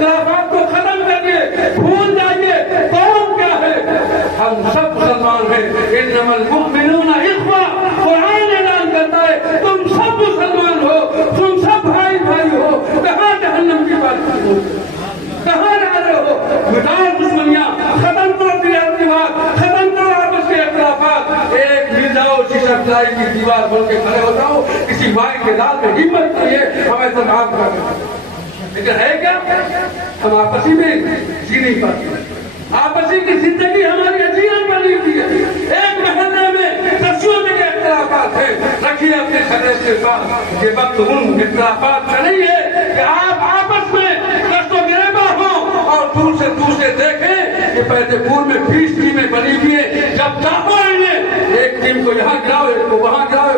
اختلافات کو ختم کریے، بھول جائیے قوم کیا ہے، ہم سب مسلمان ہیں، انما المؤمنون اخوہ، قرآن اعلان کرتا ہے تم سب مسلمان ہو، تم سب بھائی بھائی ہو، کہاں جہنم کی بات ہو، کہاں جا رہے ہو؟ مٹاؤ دشمنیاں، ختم کرو دیوار، ختم کرو آپس کے اختلافات، ایک مل جاؤ شیشہ پلائی کی دیوار بن کے کھڑے ہو جاؤ، کسی مائیں کے دال میں ہمت نہیں ہے ہمیں سنبھال کر، لیکن ہے کیا؟ ہم آپسی میں جی نہیں پاتے، آپسی کی زندگی ہماری عجیب بنی ہوئی ہے، ایک محلے میں دسیوں جگہ اختلافات ہیں، رکھیے اپنے خدمت کے ساتھ، یہ وقت ان اختلافات کا نہیں ہے کہ آپ آپس میں دست و گریباں ہوں اور دور سے دیکھیں کہ پہلے پور میں 20 ٹیمیں بنی ہوئی ہیں، جب چاہو انہیں ایک ٹیم کو یہاں گراؤ، ایک کو وہاں گراؤ،